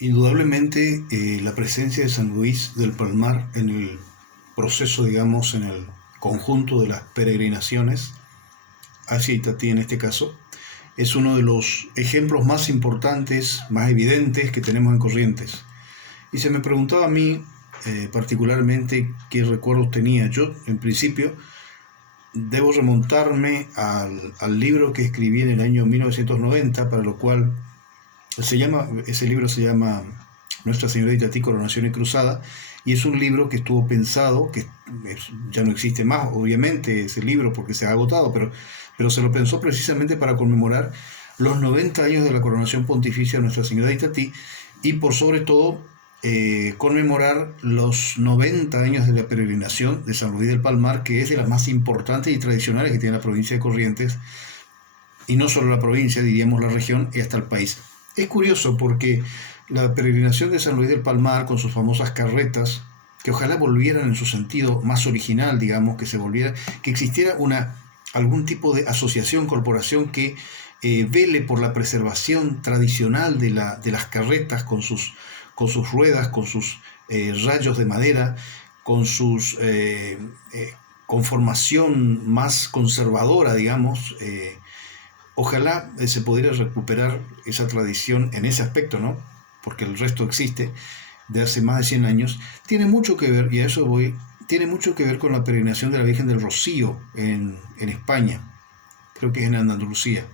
Indudablemente, la presencia de San Luis del Palmar en el proceso, digamos, en el conjunto de las peregrinaciones hacia Itatí en este caso, es uno de los ejemplos más importantes, más evidentes que tenemos en Corrientes. Y se me preguntaba a mí particularmente qué recuerdos tenía. Yo, en principio, debo remontarme al libro que escribí en el año 1990, para lo cual ese libro se llama Nuestra Señora de Itatí, Coronación y Cruzada, y es un libro que estuvo pensado, ya no existe más, obviamente, ese libro porque se ha agotado, pero se lo pensó precisamente para conmemorar los 90 años de la coronación pontificia de Nuestra Señora de Itatí y por sobre todo conmemorar los 90 años de la peregrinación de San Luis del Palmar, que es de las más importantes y tradicionales que tiene la provincia de Corrientes, y no solo la provincia, diríamos la región y hasta el país. Es curioso porque la peregrinación de San Luis del Palmar, con sus famosas carretas, que ojalá volvieran en su sentido más original, digamos, que existiera algún tipo de asociación, corporación que vele por la preservación tradicional de las carretas con sus ruedas, con sus rayos de madera, con sus conformación más conservadora, digamos. Ojalá se pudiera recuperar esa tradición en ese aspecto, ¿no? Porque el resto existe de hace más de 100 años. Tiene mucho que ver, y a eso voy, tiene mucho que ver con la peregrinación de la Virgen del Rocío en España. Creo que es en Andalucía.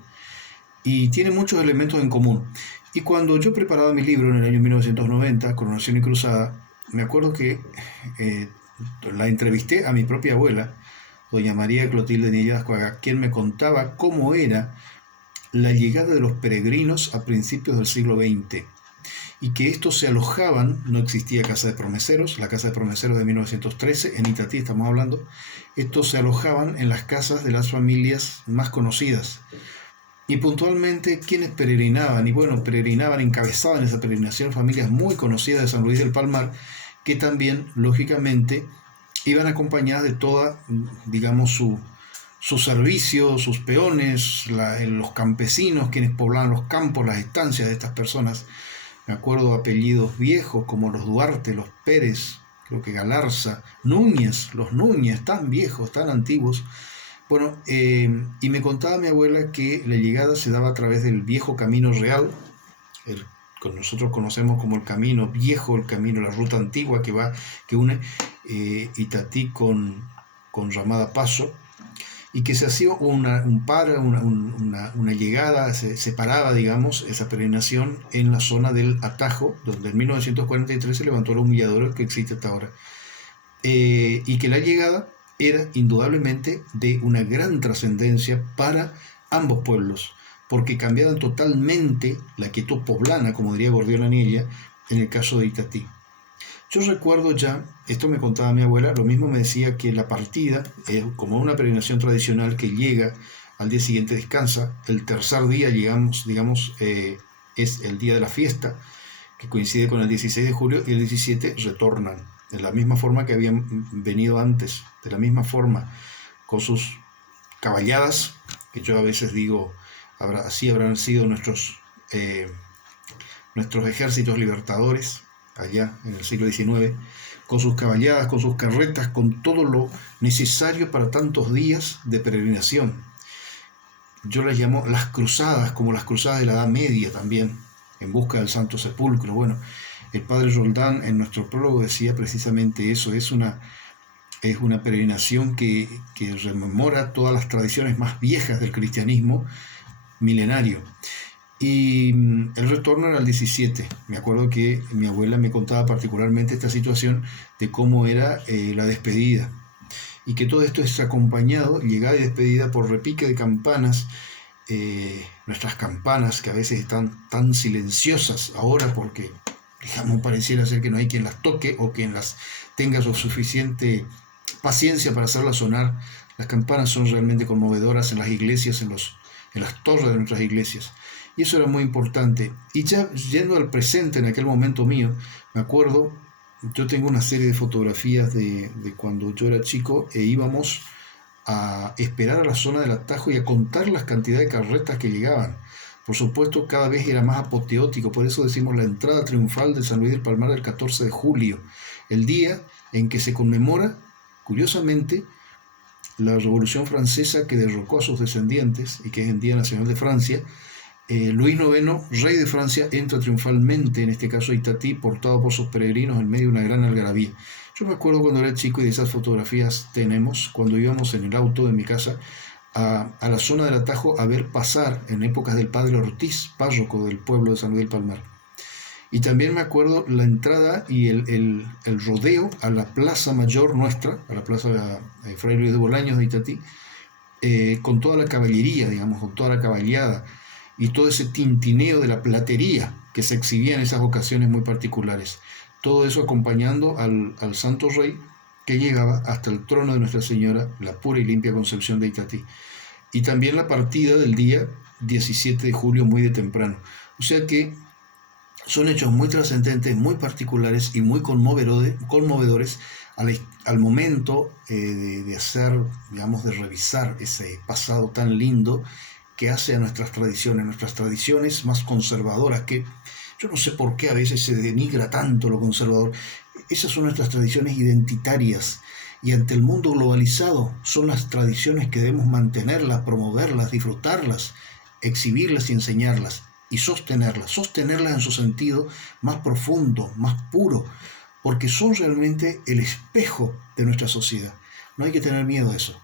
Y tiene muchos elementos en común. Y cuando yo preparaba mi libro en el año 1990, Coronación y Cruzada, me acuerdo que eh, la entrevisté a mi propia abuela, doña María Clotilde Niñas Ascuaga, quien me contaba cómo era la llegada de los peregrinos a principios del siglo XX y que estos se alojaban, no existía casa de promeseros, la casa de promeseros de 1913, en Itatí estamos hablando, estos se alojaban en las casas de las familias más conocidas. Y puntualmente quienes peregrinaban, y bueno, peregrinaban, encabezaban esa peregrinación familias muy conocidas de San Luis del Palmar, que también, lógicamente, iban acompañadas de toda, digamos, su servicio, sus peones, los campesinos, quienes poblaban los campos, las estancias de estas personas. Me acuerdo apellidos viejos como los Duarte, los Pérez, creo que Galarza, Núñez, los Núñez, tan viejos, tan antiguos. Bueno, y me contaba mi abuela que la llegada se daba a través del viejo camino real, el que nosotros conocemos como el camino viejo, el camino, la ruta antigua que une Itatí con Ramada Paso, y que se hacía una llegada, se separaba, digamos, esa peregrinación en la zona del Atajo, donde en 1943 se levantó el humillador que existe hasta ahora. Y que la llegada era indudablemente de una gran trascendencia para ambos pueblos, porque cambiaban totalmente la quietud poblana, como diría Gordión Anilla, en el caso de Itatí. Yo recuerdo ya, esto me contaba mi abuela, lo mismo me decía que la partida es como una peregrinación tradicional que llega, al día siguiente descansa, el tercer día llegamos, digamos, es el día de la fiesta, que coincide con el 16 de julio, y el 17 retornan, de la misma forma que habían venido antes, de la misma forma, con sus caballadas, que yo a veces digo, así habrán sido nuestros ejércitos libertadores, allá en el siglo XIX, con sus caballadas, con sus carretas, con todo lo necesario para tantos días de peregrinación. Yo las llamo las cruzadas, como las cruzadas de la Edad Media también, en busca del Santo Sepulcro. Bueno, el padre Roldán en nuestro prólogo decía precisamente eso, es una peregrinación que rememora todas las tradiciones más viejas del cristianismo milenario. Y el retorno era el 17. Me acuerdo que mi abuela me contaba particularmente esta situación de cómo era la despedida. Y que todo esto es acompañado, llegada y despedida, por repique de campanas. Nuestras campanas, que a veces están tan silenciosas ahora porque, digamos, pareciera ser que no hay quien las toque o quien las tenga lo suficiente paciencia para hacerlas sonar. Las campanas son realmente conmovedoras en las iglesias, en las torres de nuestras iglesias. Y eso era muy importante. Y ya yendo al presente, en aquel momento mío, me acuerdo, yo tengo una serie de fotografías de cuando yo era chico e íbamos a esperar a la zona del Atajo y a contar las cantidades de carretas que llegaban. Por supuesto, cada vez era más apoteótico, por eso decimos la entrada triunfal de San Luis del Palmar del 14 de julio, el día en que se conmemora, curiosamente, la Revolución Francesa que derrocó a sus descendientes y que es el Día Nacional de Francia. Luis IX, rey de Francia, entra triunfalmente, en este caso a Itatí, portado por sus peregrinos en medio de una gran algarabía. Yo me acuerdo cuando era chico, y de esas fotografías tenemos, cuando íbamos en el auto de mi casa a la zona del Atajo a ver pasar, en épocas del padre Ortiz, párroco del pueblo de San Luis del Palmar. Y también me acuerdo la entrada y el rodeo a la plaza mayor nuestra, a la plaza de Fray Luis de Bolaños de Itatí, con toda la caballería, digamos, con toda la caballada y todo ese tintineo de la platería que se exhibía en esas ocasiones muy particulares. Todo eso acompañando al Santo Rey que llegaba hasta el trono de Nuestra Señora, la pura y limpia Concepción de Itatí. Y también la partida del día 17 de julio muy de temprano. O sea que son hechos muy trascendentes, muy particulares y muy conmovedores al momento de hacer, digamos, de revisar ese pasado tan lindo que hace a nuestras tradiciones más conservadoras, que yo no sé por qué a veces se denigra tanto lo conservador. Esas son nuestras tradiciones identitarias y ante el mundo globalizado son las tradiciones que debemos mantenerlas, promoverlas, disfrutarlas, exhibirlas y enseñarlas y sostenerlas en su sentido más profundo, más puro, porque son realmente el espejo de nuestra sociedad. No hay que tener miedo a eso.